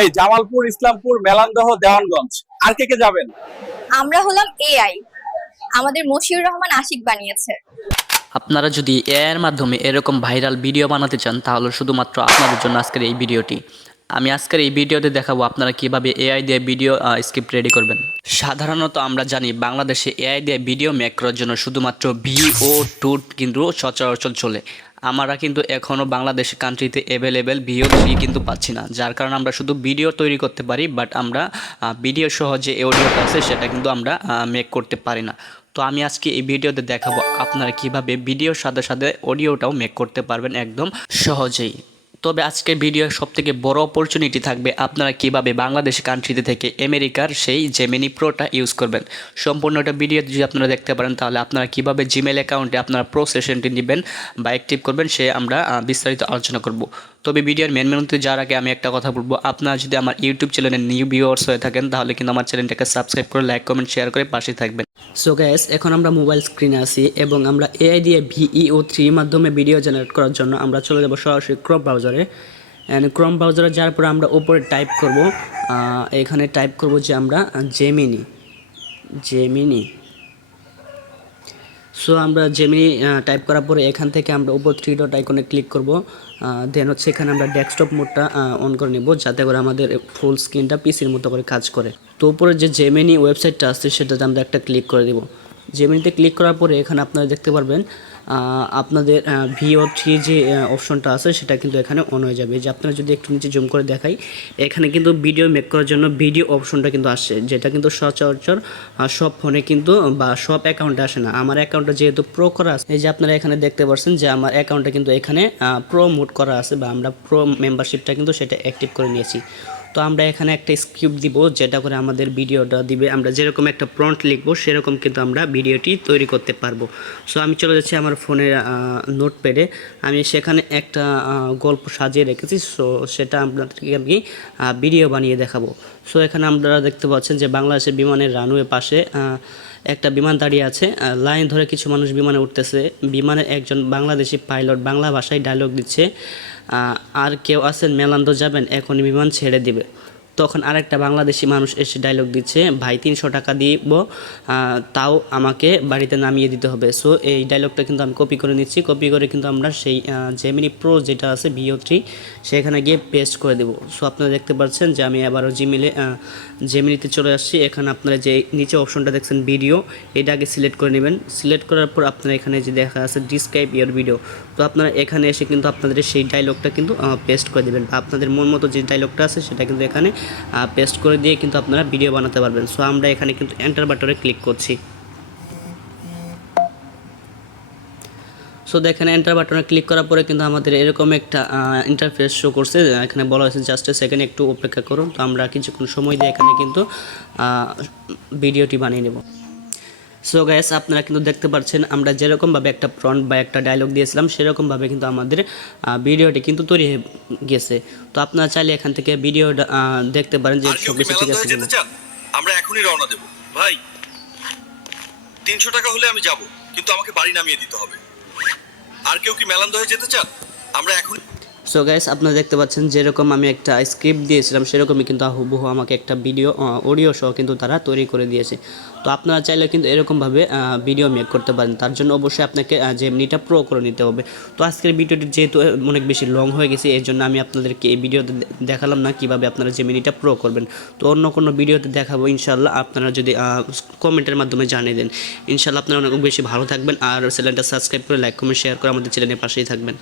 এই জামালপুর, ইসলামপুর, মেলান্দহ, দেওয়ানগঞ্জ, আর কে কে যাবেন? আমরা হলাম এআই, আমাদের মশিউর রহমান আশিক বানিয়েছে। আপনারা যদি এআই এর মাধ্যমে এরকম ভাইরাল ভিডিও বানাতে চান তাহলে শুধুমাত্র আপনাদের জন্য আজকের এই ভিডিওটি। আমি আজকের এই ভিডিওতে দেখাবো আপনারা কিভাবে এআই দিয়ে ভিডিও স্ক্রিপ্ট রেডি করবেন। সাধারণত আমরা জানি বাংলাদেশে এআই দিয়ে ভিডিও মেক করার জন্য শুধুমাত্র ভিও টু কিন্তু সচরাচর চলে। আমরা কিন্তু এখনও বাংলাদেশ কান্ট্রিতে অ্যাভেলেবেল VO3 কিন্তু পাচ্ছি না, যার কারণে আমরা শুধু ভিডিও তৈরি করতে পারি, বাট আমরা ভিডিও সহ যে অডিওটা আছে সেটা কিন্তু আমরা মেক করতে পারি না। তো আমি আজকে এই ভিডিওতে দেখাবো আপনারা কিভাবে ভিডিওর সাথে সাথে অডিওটাও মেক করতে পারবেন একদম সহজেই। তবে আজকের ভিডিওর সবথেকে বড় অপরচুনিটি থাকবে আপনারা কিভাবে বাংলাদেশ কান্ট্রিতে থেকে আমেরিকার সেই জেমিনি প্রোটা ইউজ করবেন। সম্পূর্ণটা ভিডিও যদি আপনারা দেখতে পারেন তাহলে আপনারা কিভাবে জিমেল অ্যাকাউন্টে আপনারা প্রো সেশনটি নেবেন বা অ্যাক্টিভ করবেন সে আমরা বিস্তারিত আলোচনা করব। তবে ভিডিওর মেন মেনুতে যাওয়ার আগে আমি একটা কথা বলবো, আপনারা যদি আমার ইউটিউব চ্যানেলে নিউ ভিউয়ার্স হয়ে থাকেন তাহলে কিন্তু আমার চ্যানেলটাকে সাবস্ক্রাইব করে লাইক কমেন্ট শেয়ার করে পাশে থাকবেন। সো গাইস, এখন আমরা মোবাইল স্ক্রিনে আছি এবং আমরা এআই দিয়ে VEO3 মাধ্যমে ভিডিও জেনারেট করার জন্য আমরা চলে যাব সরাসরি ক্রোম ব্রাউজারে। অ্যান্ড ক্রোম ব্রাউজারে যাওয়ার পর আমরা উপরে টাইপ করব, এখানে টাইপ করব যে আমরা জেমিনি। সো আমরা জেমিনি টাইপ করার পরে এখান থেকে আমরা উপর 3 ডট আইকনে ক্লিক করব। দেন হচ্ছে এখানে আমরা ডেস্কটপ মোডটা অন করে নেব যাতে করে আমাদের ফুল স্ক্রিনটা পিসির মতো করে কাজ করে। তো উপরে যে জেমিনি ওয়েবসাইটটা আছে সেটাতে আমরা একটা ক্লিক করে দেব। জেমিনিতে ক্লিক করার পরে এখানে আপনারা দেখতে পারবেন আপনাদের VO3 যে অপশনটা আছে সেটা কিন্তু এখানে অন হয়ে যাবে। যে আপনারা যদি একটু নিচে জুম করে দেখাই, এখানে কিন্তু ভিডিও মেক করার জন্য ভিডিও অপশনটা কিন্তু আসছে, যেটা কিন্তু সচরাচর সব ফোনে কিন্তু বা সব অ্যাকাউন্টে আসে না। আমার অ্যাকাউন্টটা যেহেতু প্রো করা আছে, এই যে আপনারা এখানে দেখতে পাচ্ছেন যে আমার অ্যাকাউন্টটা কিন্তু এখানে প্রো মোড করা আছে বা আমরা প্রো মেম্বারশিপটা কিন্তু সেটা অ্যাক্টিভ করে নিয়েছি। তো আমরা এখানে একটা স্ক্রিপ্ট দিব যেটা করে আমাদের ভিডিওটা দিবে, আমরা যেরকম একটা প্রম্পট লিখবো সেরকম কিন্তু আমরা ভিডিওটি তৈরি করতে পারবো। সো আমি চলে যাচ্ছি আমার ফোনের নোটপ্যাডে, আমি সেখানে একটা গল্প সাজিয়ে রেখেছি। সো সেটা আপনাদেরকে আমি ভিডিও বানিয়ে দেখাবো। সো এখানে আপনারা দেখতে পাচ্ছেন যে বাংলাদেশের বিমানের রানওয়ে পাশে একটা বিমান দাঁড়িয়ে আছে, লাইন ধরে কিছু মানুষ বিমানে উঠতেছে। বিমানের একজন বাংলাদেশি পাইলট বাংলা ভাষায় ডায়লগ দিচ্ছে, আর কেউ আছেন মেলান্দ যাবেন, এখন বিমান ছেড়ে দিবে। তখন আরেকটা বাংলাদেশি মানুষ এসে ডায়লগ দিচ্ছে, ভাই 300 টাকা দিব, তাও আমাকে বাড়িতে নামিয়ে দিতে হবে। সো এই ডায়লগটা কিন্তু আমি কপি করে নিচ্ছি, কপি করে কিন্তু আমরা সেই জেমিনি প্রো যেটা আছে VO3 সেখানে গিয়ে পেস্ট করে দেব। সো আপনারা দেখতে পাচ্ছেন যে আমি আবারও জেমিনিতে চলে আসছি। এখানে আপনারা যে নিচে অপশনটা দেখছেন ভিডিও, এটা আগে সিলেক্ট করে নেবেন। সিলেক্ট করার পর আপনারা এখানে যে দেখা আছে ডিসক্রাইব ইয়োর ভিডিও, তো আপনারা এখানে এসে কিন্তু আপনাদের সেই ডায়লগটা কিন্তু পেস্ট করে দেবেন। আপনাদের মন মতো যে ডায়লগটা আছে সেটা কিন্তু এখানে পেস্ট করে দিয়ে কিন্তু আপনারা ভিডিও বানাতে পারবেন। সো আমরা এখানে কিন্তু এন্টার বাটনে ক্লিক করছি। সো দেখেন এন্টার বাটনে ক্লিক করার পরে কিন্তু আমাদের এরকম একটা ইন্টারফেস শো করছে। এখানে বলা হয়েছে জাস্ট এ সেকেন্ড, একটু অপেক্ষা করুন। তো আমরা কিছুক্ষণ সময় দিয়ে এখানে কিন্তু ভিডিওটি বানিয়ে নেব। সো গাইস, আপনারা কিন্তু দেখতে পাচ্ছেন আমরা যেরকমভাবে একটা প্রম্পট বা একটা ডায়লগ দিয়েছিলাম সেরকমভাবে কিন্তু আমাদের ভিডিওটি কিন্তু তৈরি হয়ে গেছে। তো আপনারা চাইলে এখান থেকে ভিডিওটা দেখতে পারেন যে সব কিছু ঠিক আছে কিনা। আমরা এখনই রওনা দেব ভাই। 300 টাকা হলে আমি যাব, কিন্তু আমাকে বাড়ি নামিয়ে দিতে হবে। আর কেউ কি মেলান্দহ হয়ে যেতে চান? আমরা এখন। সো গাইস, আপনারা দেখতে পাচ্ছেন যেরকম আমি একটা স্ক্রিপ্ট দিয়েছিলাম সেরকমই কিন্তু হুবহু আমাকে একটা ভিডিও অডিও সহ কিন্তু তারা তৈরি করে দিয়েছে। তো আপনারা চাইলে কিন্তু এরকমভাবে ভিডিও মেক করতে পারেন। তার জন্য অবশ্যই আপনাকে জেমিনিটা প্রো করে নিতে হবে। তো আজকের ভিডিওটি যেহেতু অনেক বেশি লং হয়ে গেছে এর জন্য আমি আপনাদেরকে এই ভিডিওতে দেখালাম না কীভাবে আপনারা জেমিনিটা প্রো করবেন। তো অন্য কোনো ভিডিওতে দেখাবো ইনশাল্লাহ, আপনারা যদি কমেন্টের মাধ্যমে জানিয়ে দেন। ইনশাল্লাহ আপনারা অনেক বেশি ভালো থাকবেন আর চ্যানেলটা সাবস্ক্রাইব করে লাইক কমেন্ট শেয়ার করে আমাদের চ্যানেলের পাশেই থাকবেন।